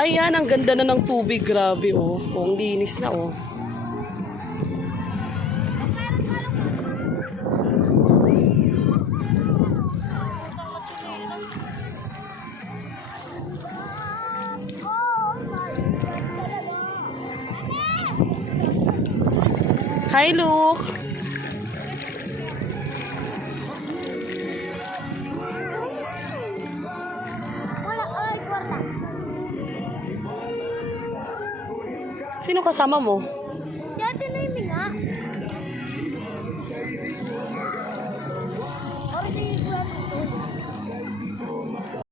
Ayan, ang ganda na ng tubig. Grabe, oh. Oh, ang linis na, oh. Hi, Luke. Sino kasama mo?